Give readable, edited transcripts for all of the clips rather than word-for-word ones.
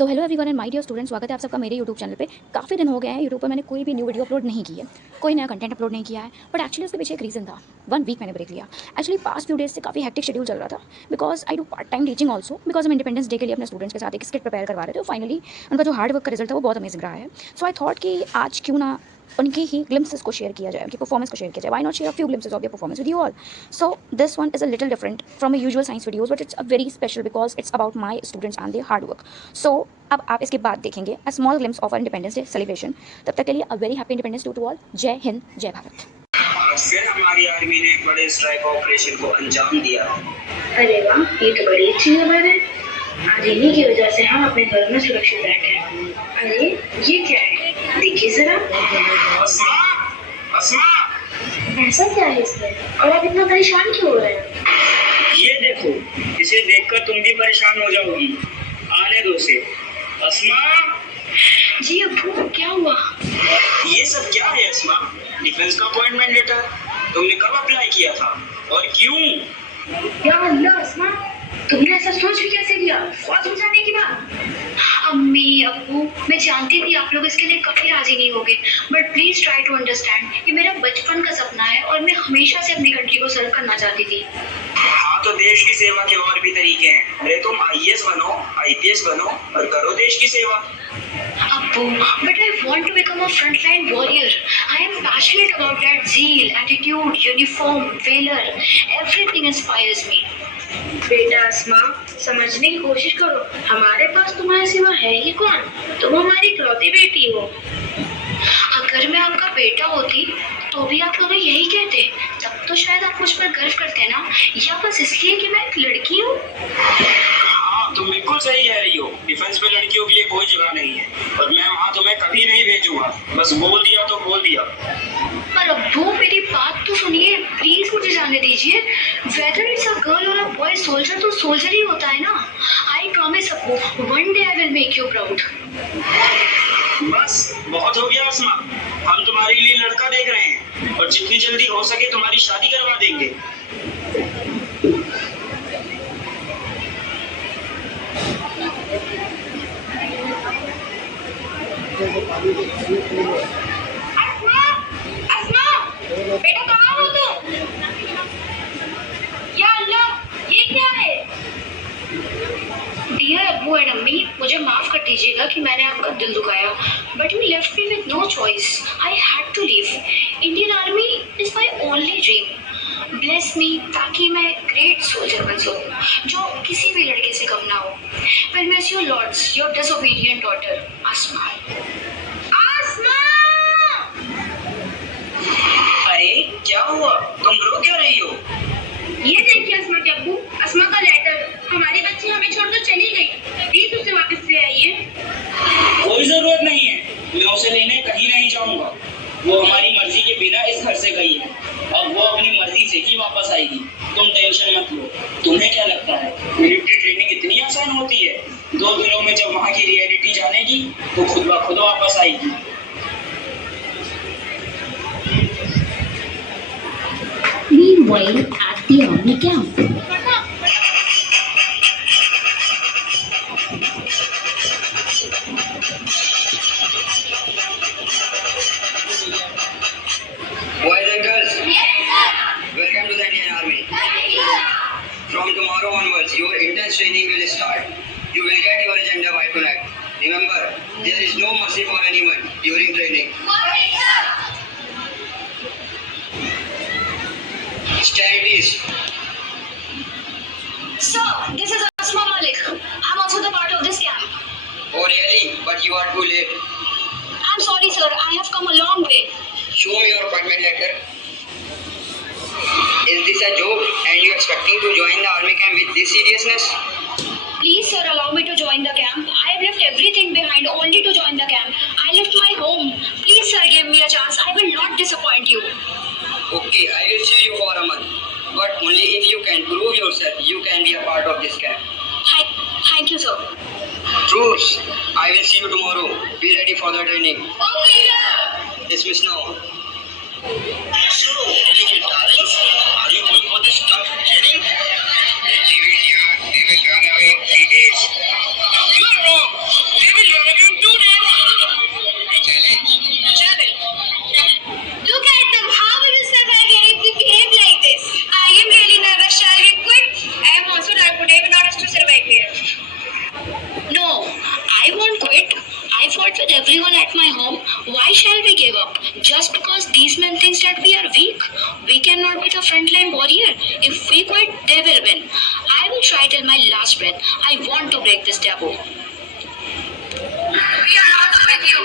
So hello everyone and my dear students, स्वागत है आप सबका मेरे यूट्यूब चैनल पे। काफ़ी दिन हो गए हैं यूट्यूब पर मैंने कोई भी न्यू वीडियो अपलोड नहीं की है, कोई नया कंटेंट अपलोड नहीं किया है। बट एक्चुअली उसके पीछे एक रीज़न था। 1 वीक मैंने ब्रेक लिया। एक्चुअली पास्ट फ्यू डेज से काफ़ी हेक्टिक शेड्यूल चल रहा था, because I do part time teaching also, because हम इंडिपेंडेंस डे के लिए अपने स्टूडेंट्स के साथ एक स्किट प्रिपेयर करवा रहे थे। तो फाइनली उनका जो हार्ड वर्क का रिजल्ट था वो बहुत अमेजिंग रहा है। सो आई थॉट कि आज क्यों ना उनकी ही ग्लिम्सेस को शेयर किया जाए, उनकी परफॉर्मेंस को शेयर किया जाए। Why not share a few glimpses of your performance with you all. So this one is a little different from a usual science videos, but it's a very special because it's about my students and their hard work. So अब आप इसके बाद देखेंगे a small glimpse of Independence Day celebration. तब तक के लिए a very happy Independence Day to all. जय हिंद, जय भारत। फिर हमारी आर्मी ने एक बड़े स्ट्राइक ऑपरेशन को अंजाम दिया। अरे वाह, ये तो बड़ी अच्छी खबर है। आज इन्हीं की वजह से हम अपने घर में सुरक्षित बैठे हैं। अरे ये क्या है, देखिए जरा। अस्मा, अस्मा, ऐसा क्या है इसमें, और आप इतना परेशान क्यों हो रहे हैं? ये देखो, इसे देखकर तुम भी परेशान हो जाओगी। आने दो उसे। अस्मा, जी अब्बू, क्या हुआ? ये सब क्या है अस्मा? डिफेंस का अपॉइंटमेंट लेटर तुमने कब अप्लाई किया था और क्यों? या अल्लाह अस्मा, तुमने ऐसा सोच भी कैसे लिया? फौज में जाने की बात। अम्मी अब्बू, मैं जानती थी आप लोग इसके लिए कभी राजी नहीं होगे, but please try to understand. ये मेरा बचपन का सपना है और मैं हमेशा से अपनी कंट्री को सर्व करना चाहती थी। हाँ, तो देश की सेवा के और भी तरीके हैं। अरे तुम आईएएस बनो, आईपीएस बनो और करो देश की सेवा। Abbu, but I want to become a frontline warrior. I am passionate about that zeal, attitude, uniform, valor. Everything inspires me. बेटा अस्मा, समझने की कोशिश करो। हमारे पास तुम्हारे सिवा है ही कौन? तुम हमारी इकलौती बेटी हो। अगर मैं आपका बेटा होती तो भी आप लोग यही कहते, तब तो शायद आप मुझ पर गर्व करते ना, या बस इसलिए कि मैं एक लड़की हूँ। हाँ, तुम बिल्कुल सही कह रही हो। डिफेंस में लड़कियों के लिए कोई जगह नहीं है और मैं वहाँ तुम्हें कभी नहीं भेजूंगा। बस बोल दिया तो बोल दिया। पर अब्बू, मेरी बात तो सुनिए, प्लीज मुझे जाने दीजिए। वेदर इट्स अ गर्ल और अ बॉय सोल्जर, तो सोल्जर ही होता है ना। आई प्रॉमिस अब्बू, one day I will make you proud. बस बहुत हो गया अस्मा, हम तुम्हारे लिए लड़का देख रहे हैं और जितनी जल्दी हो सके तुम्हारी शादी करवा देंगे। अस्मा, अस्मा, बेटा कहाँ हो तुम? या अल्लाह, ये क्या है? डियर अब्बू एंड अम्मी, मुझे माफ कर दीजिएगा कि मैंने आपका दिल दुखाया, but you left me with no choice. I had to leave. Indian army is my only dream. Bless me, ताकि मैं ग्रेट सोल्जर बन सकूं जो किसी भी लड़के से कम ना हो। Will miss you lots, your disobedient daughter Asma. Asma! अरे क्या हुआ, तुम रो क्यों रही हो? ये देखिए अस्मा के अब्बू, अस्मा का लेटर। हमारी बच्ची हमें छोड़कर चली गई, प्लीज उसे वापस ले आइए। कोई जरूरत नहीं है, मैं उसे लेने कहीं नहीं जाऊंगा। वो हमारी मर्जी के बिना इस घर से गई है, अब वो अपनी मर्जी से ही वापस आएगी। तुम टेंशन मत लो। तुम्हें क्या लगता है मिलिट्री ट्रेनिंग इतनी आसान होती है? 2 दिनों में जब वहाँ की रियलिटी जानेगी तो खुद ब खुद वापस आएगी। Meanwhile, at the army camp. Boys and girls, welcome to the Indian Army. From tomorrow onwards, your intense training will start. You will get your agenda by tonight. Remember, there is no mercy for anyone during training. Stand please. Sir, this is Asma Malik. I'm also the part of this camp. Oh really? But you are too late. I'm sorry sir, I have come a long way. Show me your appointment letter. Is this a joke and you expecting to join the army camp with this seriousness? Please sir, allow me to join the camp. I have left everything behind only to join the camp. I left my home. Please sir, give me a chance. I will not disappoint you. Okay, I will see you for a month. But only if you can prove yourself you can be a part of this camp. Thank you sir. Troops, I will see you tomorrow. Be ready for the training. Okay sir. Dismiss now. So, little darlings, are you going for this tough training? They will run away in 3 days. You are wrong. I won't quit. I fought with everyone at my home. Why shall we give up? Just because these men think that we are weak? We cannot be the frontline warrior. If we quit, they will win. I will try till my last breath. I want to break this taboo. We are not with you.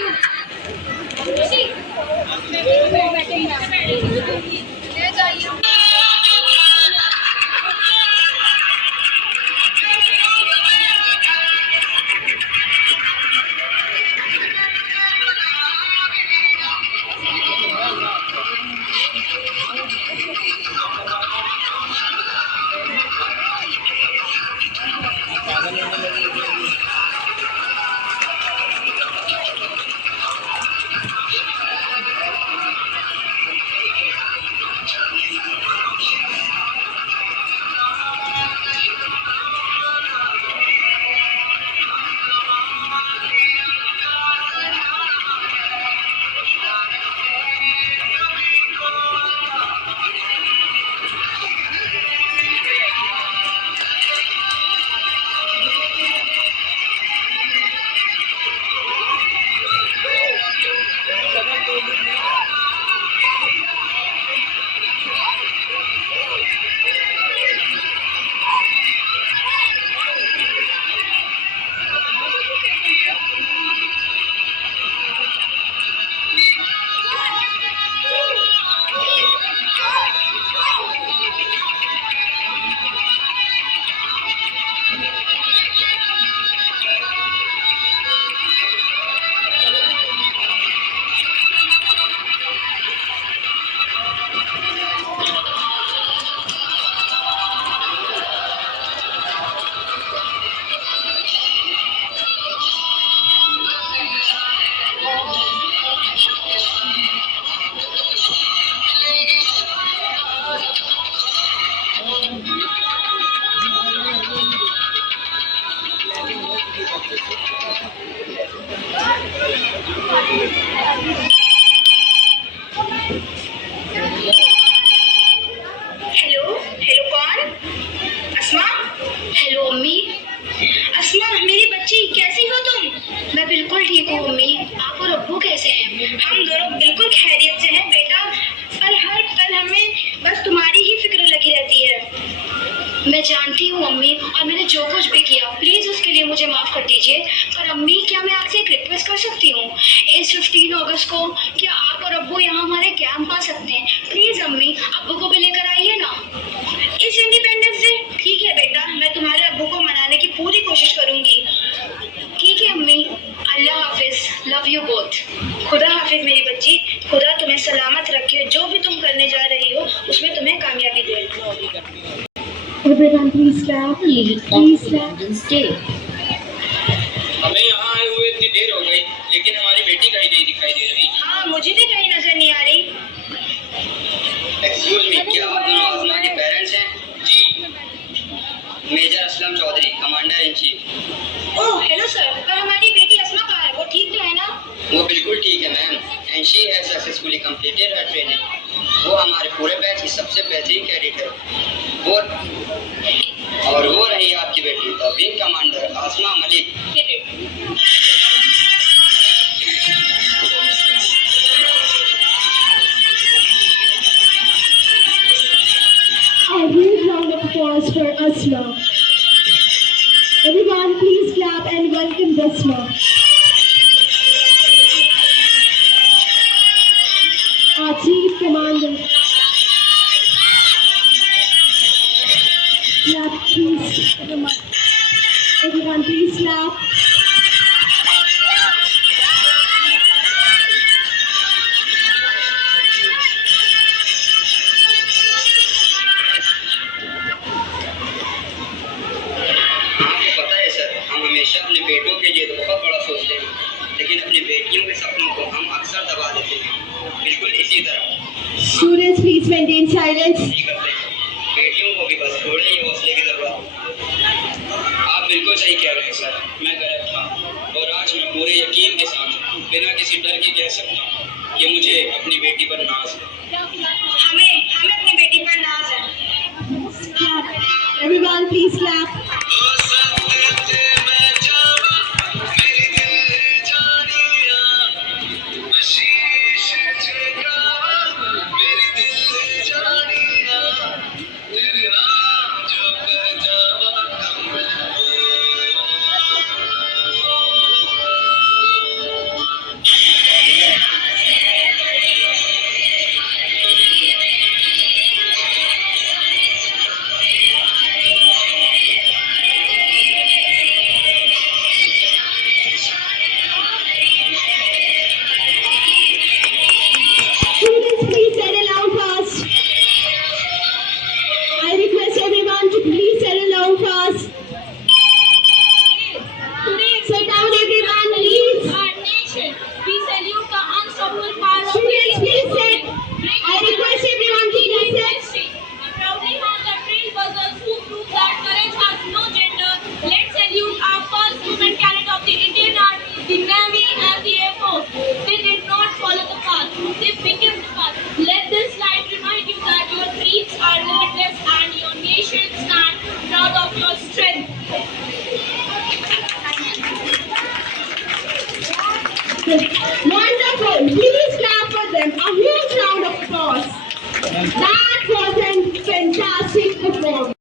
Hello hello कौन? अस्मा? Hello अम्मी। अस्मा मेरी बच्ची कैसी हो तुम? मैं बिल्कुल ठीक हूँ अम्मी। आप और अब्बू कैसे हैं? हम दोनों बिल्कुल खैरियत से हैं बेटा। पर हर पल हमें बस तुम्हारी ही फिक्र लगी रहती है। मैं जानती हूँ अम्मी, और मैंने जो कुछ भी किया प्लीज उसके लिए मुझे माफ कर दीजिए। पर अम्मी क्या मैं आपसे एक रिक्वेस्ट कर सकती हूँ? इस 15 अगस्त को क्या आप और अब्बू यहाँ हमारे कैंप आ सकते हैं? प्लीज अम्मी अब्बू को भी लेकर आइए ना। इस इंडिपेंडेंस डे? ठीक है बेटा, मैं तुम्हारे अब्बू को मनाने की पूरी कोशिश करूंगी। ठीक है अम्मी। अल्लाह हाफिज। Love you both. खुदा हाफिज मेरी बच्ची। खुदा तुम्हें सलामत रखे। जो भी तुम करने जा रही हो उसमें तुम्हें कामयाबी दे। Everyone, please clap. Please clap. हमें यहाँ आए हुए इतनी देर हो गई, लेकिन हमारी बेटी कहीं नहीं दिखाई दे रही। हाँ मुझे भी कहीं नजर नहीं आ रही। एक्सक्यूज मी, क्या आप दोनों आसमा के पेरेंट्स हैं? जी। Major Aslam Chaudhary, commander in chief. Oh hello sir, पर हमारी बेटी अस्मा कहाँ है? वो ठीक तो है ना? वो बिल्कुल ठीक है ma'am, and she has successfully completed her training. वो हमारे पूरे बैच की सबसे बेहतरीन कैडेट है। वो और वो रही आपकी बेटी the wing commander Asma Malik. A huge round of applause for Asma. Everyone, please clap and welcome Asma. Our Chief Commander. Clap, please. Everyone, please clap. आपको पता है सर, हम हमेशा अपने बेटों के लिए तो बहुत बड़ा सोचते हैं, लेकिन अपनी बेटियों के सपनों को हम अक्सर दबा देते हैं। बिल्कुल इसी तरह Students, please maintain silence. नहीं करते हैं। बेटियों को भी बस थोड़े ही हौसले की जरूरत है। आप बिल्कुल सही कह रहे हैं सर, मैं गलत था, और आज मैं पूरे यकीन के साथ बिना किसी डर के कह सकता हूँ कि मुझे अपनी बेटी पर नाज है। हमें हमें अपनी बेटी पर नाज है। Everyone, please clap. was wonderful. Please clap for them. A huge round of applause. That was a fantastic performance.